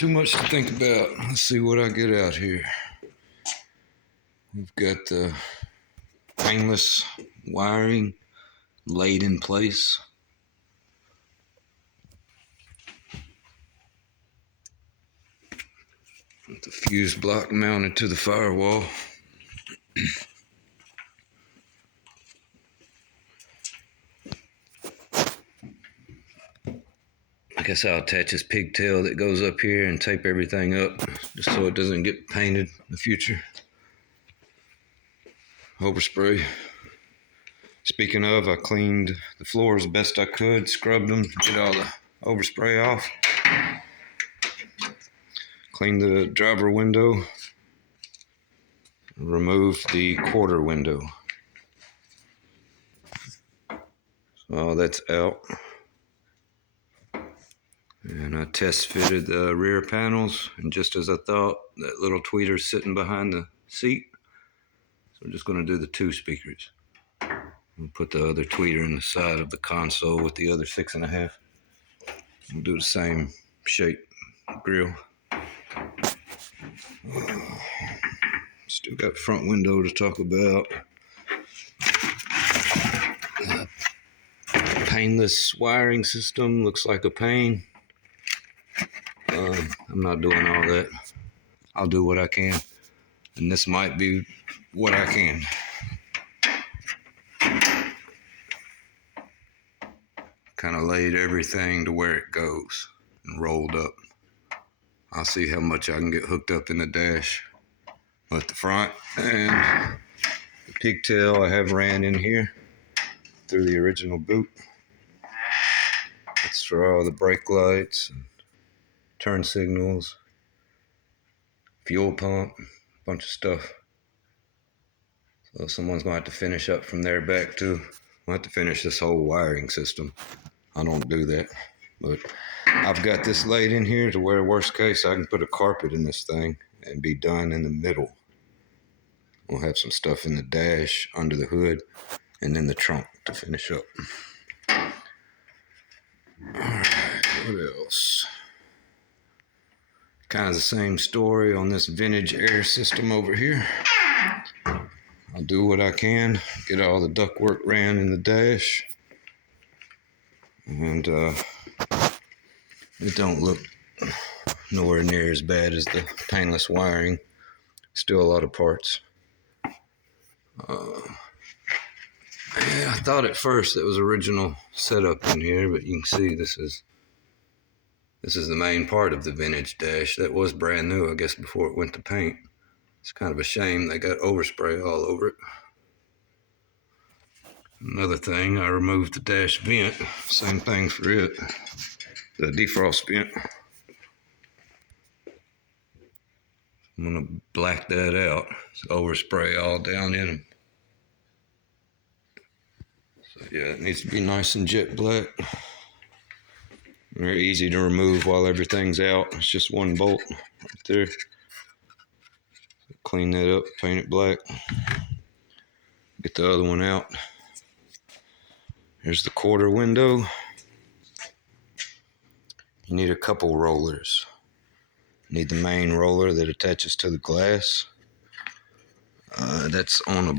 too much to think about. Let's see what I get out here. We've got the painless wiring laid in place. With the fuse block mounted to the firewall. I guess I'll attach this pigtail that goes up here and tape everything up just so it doesn't get painted in the future. Overspray. Speaking of, I cleaned the floors the best I could, scrubbed them, get all the overspray off. Cleaned the driver window, removed the quarter window. So that's out. And I test fitted the rear panels, and just as I thought, that little tweeter's sitting behind the seat. So I'm just going to do the 2 speakers. We'll put the other tweeter in the side of the console with the other 6.5. We'll do the same shape grill. Still got front window to talk about. Painless wiring system, looks like a pain. I'm not doing all that. I'll do what I can, and this might be what I can. Kind of laid everything to where it goes and rolled up. I'll see how much I can get hooked up in the dash at the front, and the pigtail I have ran in here through the original boot. That's for all the brake lights and turn signals, fuel pump, a bunch of stuff. So someone's going to have to finish up from there back too. I'll have to finish this whole wiring system. I don't do that, but I've got this laid in here to where, worst case, I can put a carpet in this thing and be done in the middle. We'll have some stuff in the dash, under the hood, and then the trunk to finish up. Alright, what else? Kind of the same story on this vintage air system over here. I'll do what I can, get all the ductwork ran in the dash, and it don't look nowhere near as bad as the painless wiring. Still a lot of parts. Yeah, I thought at first it was original setup in here, but you can see this is the main part of the vintage dash. That was brand new, I guess, before it went to paint. It's kind of a shame they got overspray all over it. Another thing, I removed the dash vent. Same thing for it. The defrost vent. I'm gonna black that out. It's overspray all down in them. So yeah, it needs to be nice and jet black. Very easy to remove while everything's out. It's just one bolt right there. Clean that up, paint it black. Get the other one out. Here's the quarter window. You need a couple rollers. You need the main roller that attaches to the glass. That's on a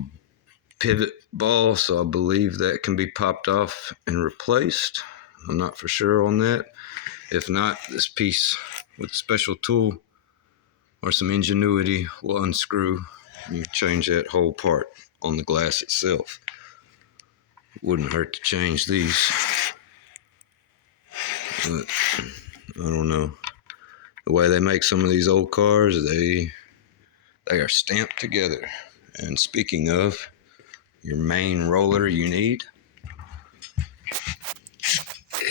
pivot ball, so I believe that can be popped off and replaced. I'm not for sure on that. If not, this piece with a special tool or some ingenuity will unscrew. You change that whole part on the glass itself. It wouldn't hurt to change these. But I don't know. The way they make some of these old cars, they are stamped together. And speaking of, your main roller you need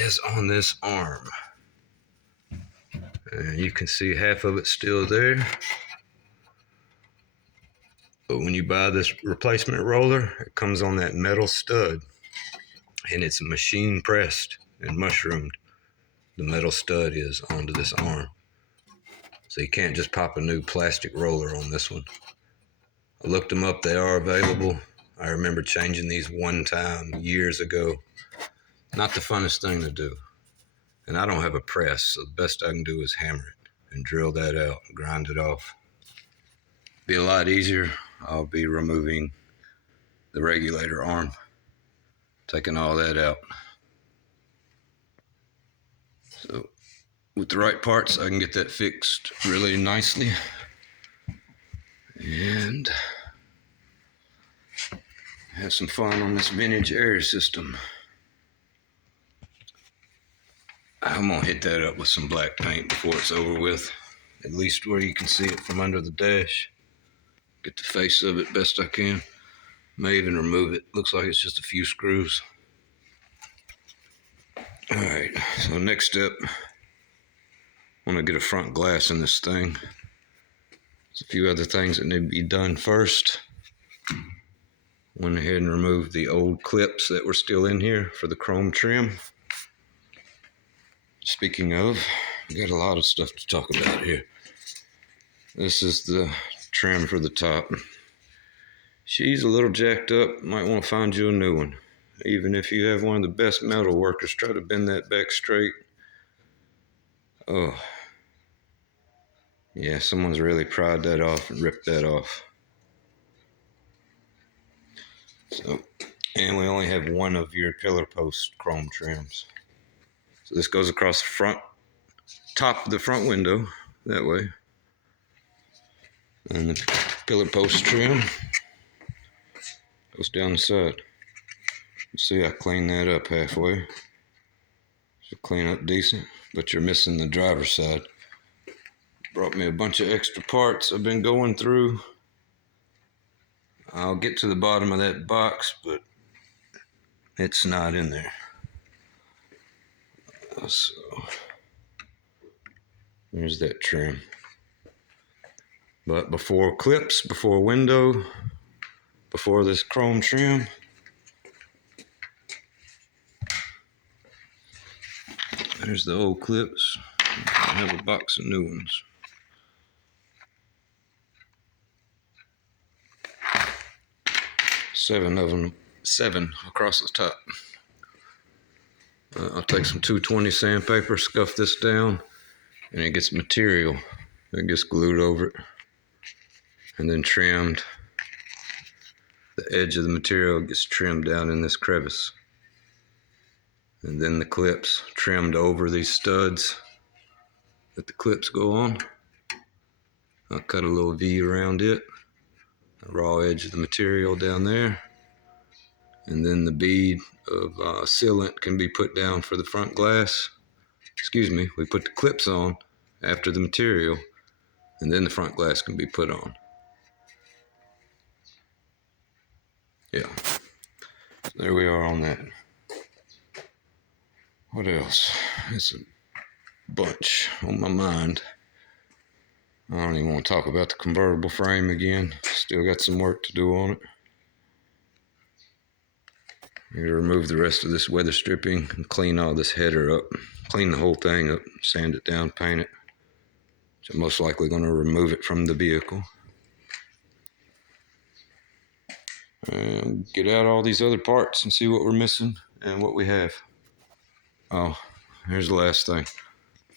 is on this arm. And you can see half of it still there. But when you buy this replacement roller, it comes on that metal stud. And it's machine pressed and mushroomed. The metal stud is onto this arm. So you can't just pop a new plastic roller on this one. I looked them up, they are available. I remember changing these one time years ago. Not the funnest thing to do. And I don't have a press, so the best I can do is hammer it. and drill that out, grind it off. Be a lot easier. I'll be removing the regulator arm, taking all that out. So with the right parts, I can get that fixed really nicely and have some fun on this vintage air system. I'm gonna hit that up with some black paint before it's over with, at least where you can see it from under the dash. Get the face of it best I can. May even remove it. Looks like it's just a few screws. All right, so next step, I want to get a front glass in this thing. There's a few other things that need to be done first. Went ahead and removed the old clips that were still in here for the chrome trim. Speaking of, we got a lot of stuff to talk about here. This is the trim for the top. She's a little jacked up. Might want to find you a new one. Even if you have one of the best metal workers, try to bend that back straight. Oh, yeah, someone's really pried that off and ripped that off. So, and we only have one of your pillar post chrome trims. So this goes across the front, top of the front window, that way. And the pillar post trim goes down the side. You see, I cleaned that up halfway. Should clean up decent, but you're missing the driver's side. Brought me a bunch of extra parts I've been going through. I'll get to the bottom of that box, but it's not in there. So, there's that trim. But before clips, before window, before this chrome trim, there's the old clips. I have a box of new ones. Seven of them, 7 across the top. I'll take some 220 sandpaper, scuff this down, and it gets material that gets glued over it and then trimmed. The edge of the material gets trimmed down in this crevice. And then the clips trimmed over these studs that the clips go on. I'll cut a little V around it, the raw edge of the material down there. And then the bead of sealant can be put down for the front glass. Excuse me, we put the clips on after the material, and then the front glass can be put on. Yeah, so there we are on that. What else? It's a bunch on my mind. I don't even want to talk about the convertible frame again. Still got some work to do on it. I'm gonna remove the rest of this weather stripping and clean all this header up. Clean the whole thing up, sand it down, paint it. So I'm most likely gonna remove it from the vehicle. And get out all these other parts and see what we're missing and what we have. Oh, here's the last thing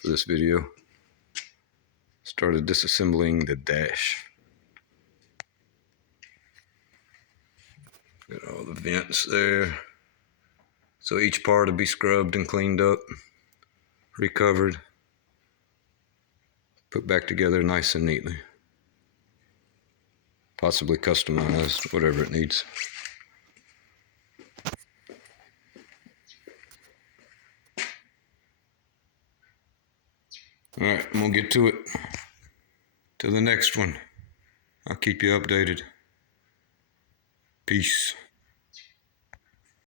for this video. Started disassembling the dash. Got all the vents there. So each part will be scrubbed and cleaned up, recovered, put back together nice and neatly. Possibly customized, whatever it needs. All right, I'm gonna get to it. Till the next one, I'll keep you updated. Peace.